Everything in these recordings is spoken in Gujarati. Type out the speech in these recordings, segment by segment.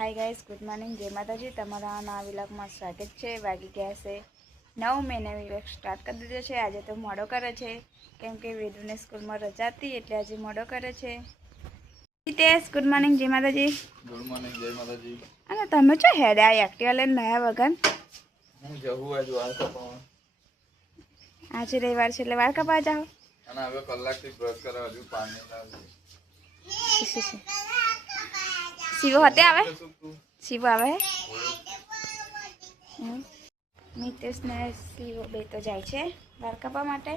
हाय गाइस, गुड मॉर्निंग, जय माता जी। तमारा नवा व्लॉग में स्वागत है। वागी गया से 9 महीने व्लॉग स्टार्ट कर दीधो छे। आज तो मोडो करे छे केम के वेदू ने स्कूल में रजा थी एटले आज मोडो करे छे। हितेश, गुड मॉर्निंग, जय माता जी। गुड मॉर्निंग, जय माता जी। अने तमे जो हेडे आ एक्टिवा लेने नया वगन હું જવું આજ વાળ કપાવવા आज रविवार छे એટલે વાળ કપાવા જાઓ અને હવે કલાકથી બ્રશ કરવા હજુ પાણી લાગે શિવો હતે આવે શિવો આવે મિતેશ ને શિવો બે તો જાય છે વાળ કપાવા માટે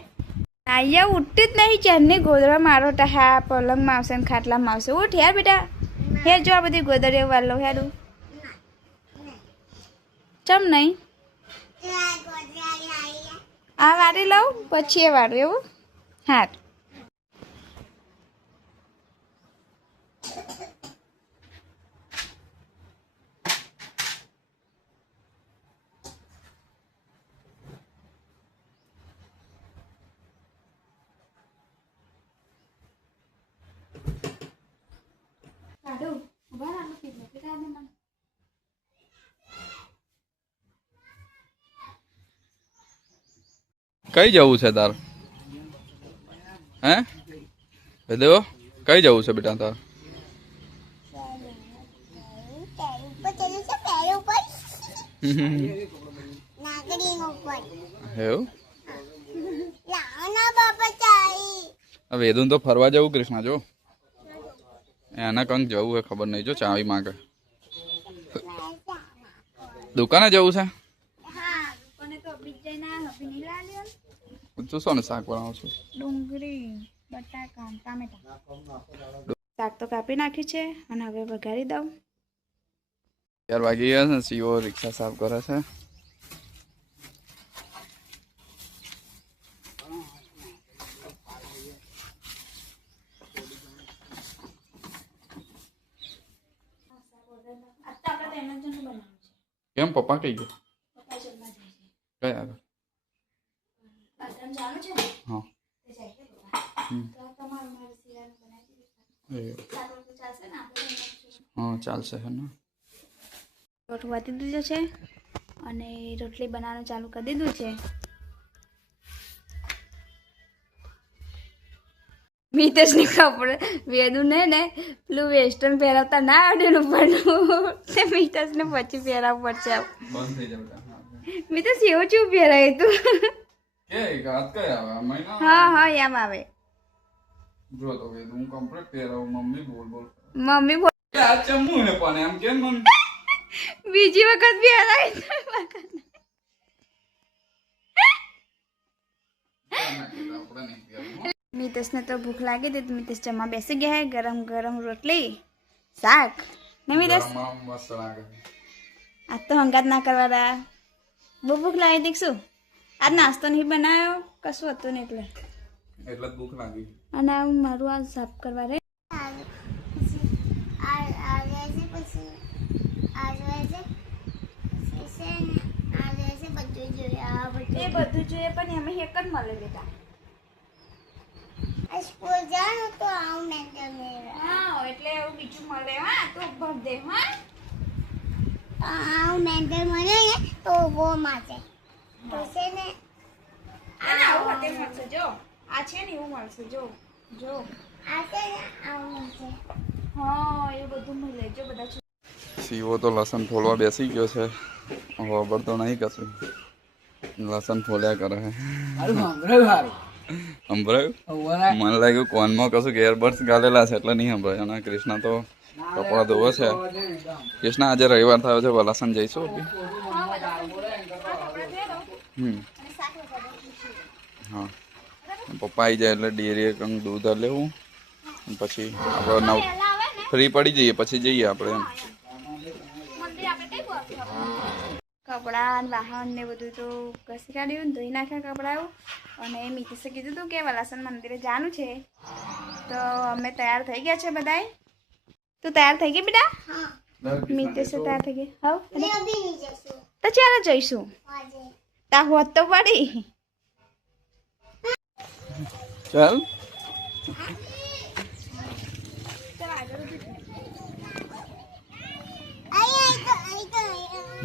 આયા ઉઠતી જ નહીં ચારની ગોદરા મારો ટા પલંગમાં આવશે ને ખાટલામાં આવશે ઉઠ યાર બેટા હે જો આ બધી ગોદરીઓ વાળો હેડું ચમ નહીં આ વાળી લઉં પછી એ વાળું એવું હા કઈ જવું છે તાર હે દેવો કઈ જવું છે બેટા તાર એવું વેદુન તો ફરવા જવું કૃષ્ણ જો એના કંઈક જવું હે ખબર નહીં જો ચાવી માંગે દુકાને જવું છે તું શું શાક બનાવું છું ડુંગળી બટાકા ટામેટા શાક તો કાપી નાખ્યું છે અને હવે વઘારી દઉં 4 વાગી ગયા છે સીઓ રિક્ષા સાફ કરે છે કેમ પપ્પા કઈ ગયા કઈ આગળ हाँ हाँ ચાલશે હે ને રોટ વાટી દીધો છે અને રોટલી બનાવવાનું ચાલુ કરી દીધું છે મિતેશની કપડે વેદુ ને પેલું વેસ્ટર્ન પહેરાવતા ના આવડેલું પડ્યું તે મિતેશને પછી પહેરાવવું પડશે બંધ થઈ જાય મિતેશ એવું ચેવું પહેરાય તું કે ગાત કઈ આવે મહિના હા હા એમ આવે જો તો કે હું કમ્પ્લીટ પહેરાવ મમ્મી બોલ મમ્મી બોલ આ ચમુ ને પણ એમ કેમ મન બીજી વખત પહેરાય મિતેશને તો ભૂખ લાગી હતી તો મિતેશ જમવા બેસી ગયા હે ગરમ ગરમ રોટલી શાક ને મિતેશ મસ્ત લાગે આજ તો હંગાત ના કરવાના બહુ ભૂખ લાગી હતી શું આજ નાસ્તો નહીં બનાવ્યો કશું હતું ને એટલે જ ભૂખ લાગી અને મારું આ સાફ કરવા રે એ બધું જોઈએ પણ એમાં એક જ મળે બેટા સ્કૂલ જાણું તો આવું મેં હા એટલે એવું બીજું મળે હા તો ભર દે હા આવું મેન્ટલ મળે ને તો બહુ માથે તો છે ને અને આવું હોટેલ મળશે જો આ છે ને એવું મળશે જો જો આ છે ને આવું મળશે હા એ બધું મળે જો બધા સીવો તો લસણ ફોલવા બેસી ગયો છે ખબર તો નહીં કશું લસણ ફોલ્યા કરે છે સંભળાયું મને લાગ્યું કોનમાં કશું ગેરબડ્સ ગાલેલા છે એટલે નહીં સંભળાય અને કૃષ્ણ તો કપડા ધોવે છે કૃષ્ણ આજે રવિવાર થયો છે વલાસન જઈશું હા પપ્પા આવી જાય એટલે ડેરીએ કંઈક દૂધ લેવું પછી આપણે ફ્રી પડી જઈએ પછી જઈએ આપણે એમ કપડાં વાહન ને બધું તો ઘસી કાઢ્યું ધોઈ નાખ્યા કપડાં અને મિતેશે કીધું હતું કે વલાસન મંદિરે જવાનું છે તો અમે તૈયાર થઈ ગયા છે બધાય તું તૈયાર થઈ ગઈ બેટા મિતેશે તૈયાર થઈ ગઈ હા તો ચાલો જઈશું તા હોત તો પડી ચાલ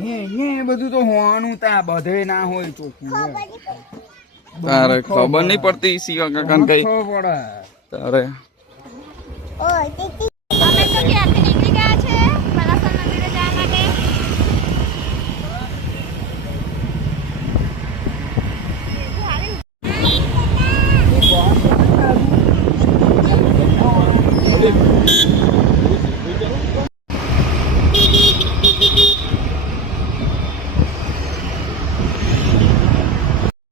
એ બધું તો હોવાનું તા બધે ના હોય ચોખ્ખું તારે ખબર નહીં પડતી શિવા કાકાને કઈ ખબર પડે તારે ઓ ટીટી અમે તો ક્યારથી નીકળી ગયા છે બલાસણ મંદિરે જવા માટે.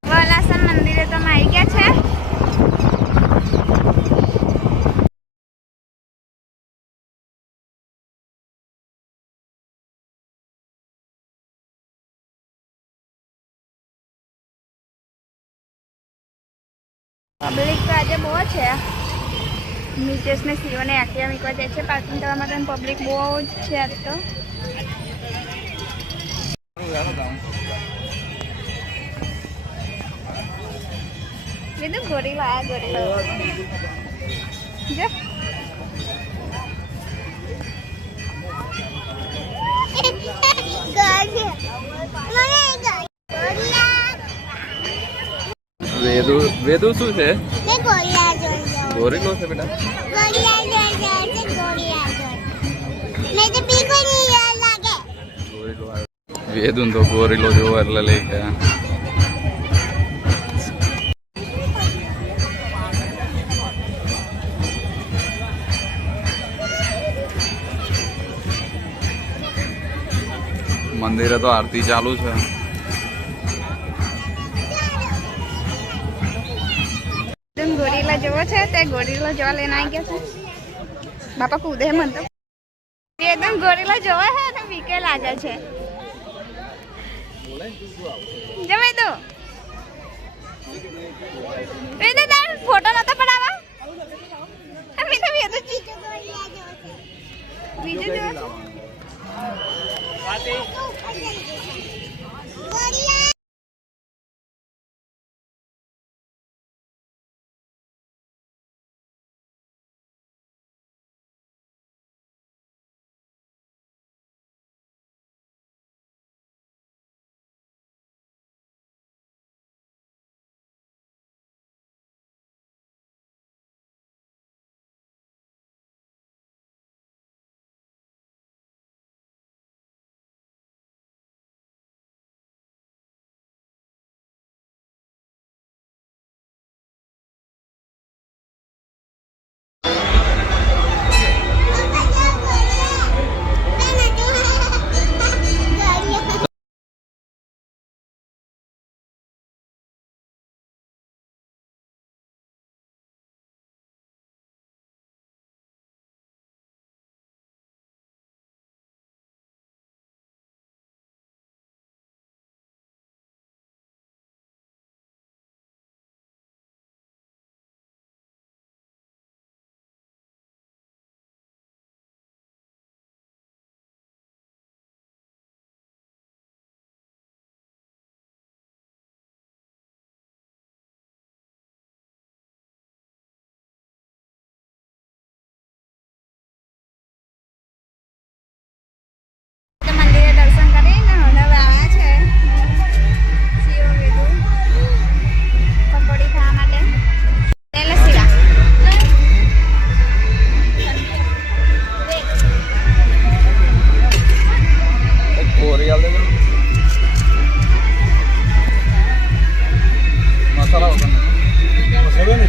બલાસણ મંદિરે તો અમે આવી ગયા છે. પબ્લિક તો આજે બહુ છે. મિતેશ ને શિવને એક્ટિવા મૂકવા જાય છે પાર્કિંગ કરવા માટે. પબ્લિક બહુ જ છે આજ તો. લીધું ગોરીલા આ ગોરીલા જો વેદુ શું છે મેં ગોળિયા જોઈ ગોરીલો છે બેટા ગોળિયા જોઈ ગોળિયા જોઈ મેં તો બી ગોળિયા લાગે ગોરીલો વેદુ તો ગોરીલો જોવા એટલે લઈ ગયા. મંદિરે તો આરતી ચાલુ છે. ગોરીલા જોવો છે તે ગોરીલો જોવા લઈને આવી ગયા છે. બાપા કૂદે મન તો એકદમ ગોરીલા જોવા છે ને વીકે લાગે છે. જમે તો વેદુ તાર ફોટો નતો પડાવા અમે તો વેદુ બીજું જો ગોળિયા મંદિરે દર્શન કરીને હવે આવ્યા છે શિવ વેદુ પકોડી ખાવા માટે. એટલે શિવા ગોરી આલે મસાલા વગર મસાલા ને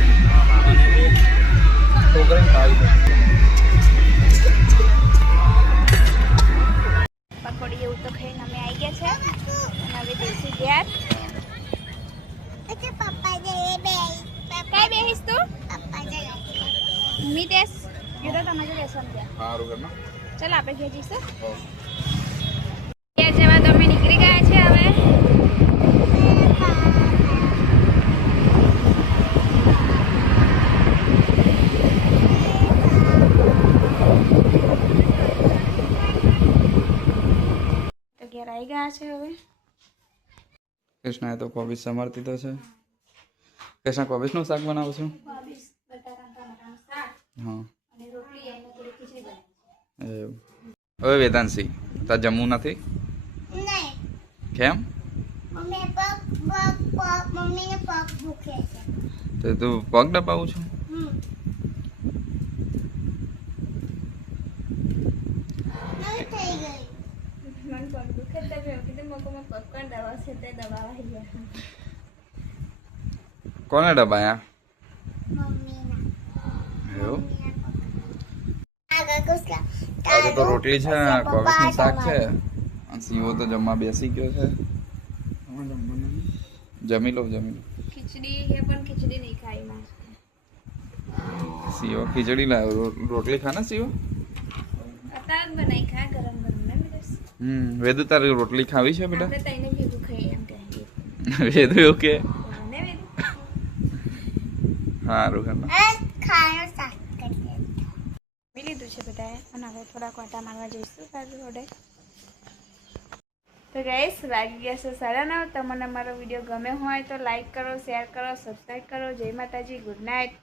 છોકરીને ખાવી પકોડી એવું તો ખાઈને અમે આવી ગયા છે અને હવે દેશી ઘેર. અચ્છા પપ્પા જઈએ બે કઈ બેહીશ તું પપ્પા જઈએ મિતેશ કીધું તમે જો બેસો ને ત્યાં. સારું કર ચાલ આપણે ઘેર જઈશું. ઘેર જવા તો અમે નીકળી ગયા છે હવે. તો ઘેર આવી ગયા છે હવે. કૃષ્ણાએ તો કોબીજ સમારતી તો છે. કૃષ્ણા કોબીજનું શાક બનાવું છું. હા એવું. હવે વેદાંશી તાર જમવું નથી નહીં કેમ? મમ્મીને પગ દુખે છે. તો તું પગ દબાવું છું? નહીં થઈ ગઈ. મને પગ દુખે તો મેં કીધું મકોમાં પગ પણ દવા છે તે દબાવા ગયા. કોને દબાયા? મમ્મીના એવું? આગળ કુસકા આજે તો રોટલી છે, કોવિસનું શાક છે. અને સીવો તો જમવા બેસી ગયો છે. જમી લો. ખીચડી છે પણ ખીચડી નહીં ખાઈ માં. સીવો ખીચડી લાવ્યો. રોટલી ખાને સીવો? અત્યારે જ બનાવી ખા ગરમ ગરમ ને બેટા. વેદુ તારે રોટલી ખાવી છે બેટા? આપણે તઈને ભેગું ખાઈએ એમ કહીએ. વેદુ એવું કે ને વેદુ સારું ઘરના. ખાવાનું શાક કરીએ. પી લીધું છે બધાએ અને હવે થોડા કોટા મારવા જઈશું સારું રોડે. તો ગાઈસ વાગી ગયા છે 9:30. તમને મારો વિડીયો ગમે હોય તો લાઈક કરો, શેર કરો, સબસ્ક્રાઈબ કરો. જય માતાજી, ગુડ નાઇટ.